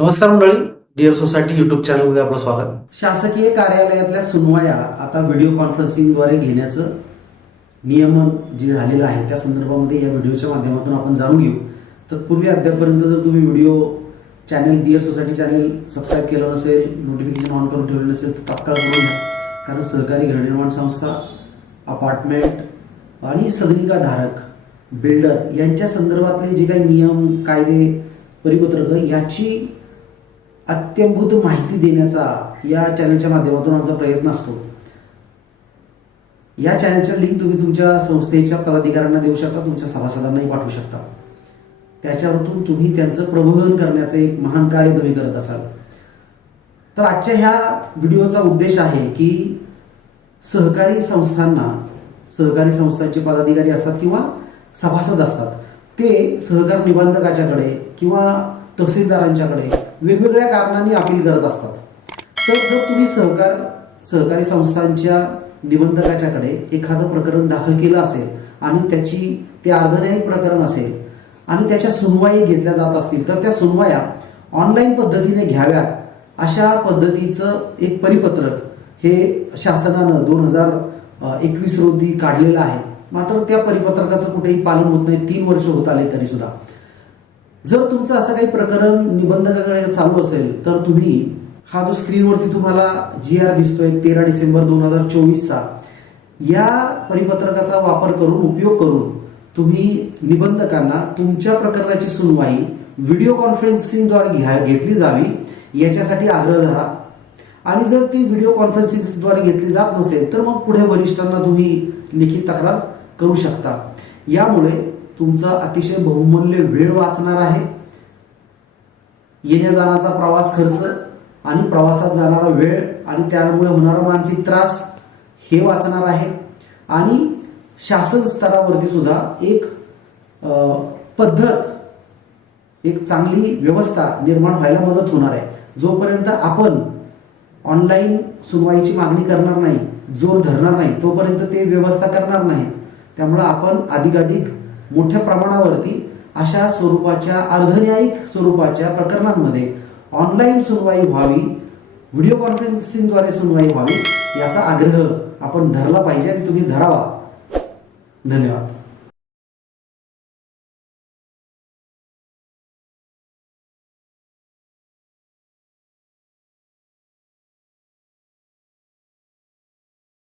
नमस्कार मंडळी, dear society YouTube चॅनलमध्ये आपलं स्वागत. शासकीय कार्यालयातल्या सुनवाया आता व्हिडिओ कॉन्फरन्सिंगद्वारे घेण्याचं नियमन जे झालेलं आहे त्या संदर्भामध्ये या व्हिडिओच्या माध्यमातून आपण जाणून घेऊ. तत्पूर्वी अद्यापर्यंत जर तुम्ही video channel Dear Society channel subscribe केलं नसेल, नोटिफिकेशन ऑन करून ठेवलं नसेल तर तात्काळ करून घ्या. कारण सहकारी गृहनिर्माण संस्था, अपार्टमेंट आणि सदनिकाधारक, बिल्डर यांच्या संदर्भातले जे काही नियम, कायदे, परिपत्रक याची अत्यंभूत माहिती देण्याचा या चॅनलच्या माध्यमातून आमचा प्रयत्न असतो. या चॅनलच्या लिंक तुम्ही तुमच्या संस्थेच्या पदाधिकाऱ्यांना देऊ शकता, तुमच्या सभासदांनाही पाठवू शकता. त्याच्यावरून तुम्ही त्यांचं प्रबोधन करण्याचं एक महान कार्य तुम्ही करत असाल. तर आजच्या ह्या व्हिडिओचा उद्देश आहे की सहकारी संस्थांना, सहकारी संस्थांचे पदाधिकारी असतात किंवा सभासद असतात, ते सहकार निबंधकाच्याकडे किंवा तहसीलदारांच्याकडे वेगवेगळ्या कारणांनी अपील करत असतात. तर जर तुम्ही सहकारी संस्थांच्या निबंधकाच्याकडे एखादं प्रकरण दाखल केलं असेल आणि ते अर्धन्यायिक प्रकरण असेल आणि त्याच्या सुनवाई घेतल्या जात असतील तर त्या सुनवाया ऑनलाईन पद्धतीने घ्याव्यात अशा पद्धतीचं एक परिपत्रक हे शासनानं 2021 रोजी काढलेलं आहे. मात्र त्या परिपत्रकाचं कुठेही पालन होत नाही. 3 वर्ष होत आले तरी सुद्धा. जर तुमचं असं काही प्रकरण निबंधकाकडे चालू असेल तर तुम्ही हा जो स्क्रीनवरती तुम्हाला GR दिसतोय 13 डिसेंबर 2024चा, या परिपत्रकाचा वापर करून, उपयोग करून तुम्ही निबंधकांना तुमच्या प्रकरणाची सुनवाई व्हिडिओ कॉन्फरन्सिंगद्वारे घेतली जावी याच्यासाठी आग्रह धरा. आणि जर ती व्हिडिओ कॉन्फरन्सिंगद्वारे घेतली जात नसेल तर मग पुढे वरिष्ठांना तुम्ही लिखित तक्रार करू शकता. यामुळे तुमचा अतिशय बहुमूल्य वेळ वाचणार आहे. येण्या जाण्याचा प्रवास खर्च आणि प्रवासात जाणारा वेळ आणि त्यामुळे होणारा मानसिक त्रास हे वाचणार आहे. आणि शासन स्तरावरती सुद्धा एक पद्धत, एक चांगली व्यवस्था निर्माण व्हायला मदत होणार आहे. जोपर्यंत आपण ऑनलाईन सुनवाईची मागणी करणार नाही, जोर धरणार नाही, तोपर्यंत ते व्यवस्था करणार नाहीत. त्यामुळे आपण अधिकाधिक मोठ्या प्रमाणावरती अशा स्वरूपाच्या, अर्धन्यायिक स्वरूपाच्या प्रकरणांमध्ये ऑनलाईन सुनवाई व्हावी, व्हिडिओ कॉन्फरन्सिंगद्वारे सुनवाई व्हावी याचा आग्रह आपण धरला पाहिजे आणि तुम्ही धरावा. धन्यवाद.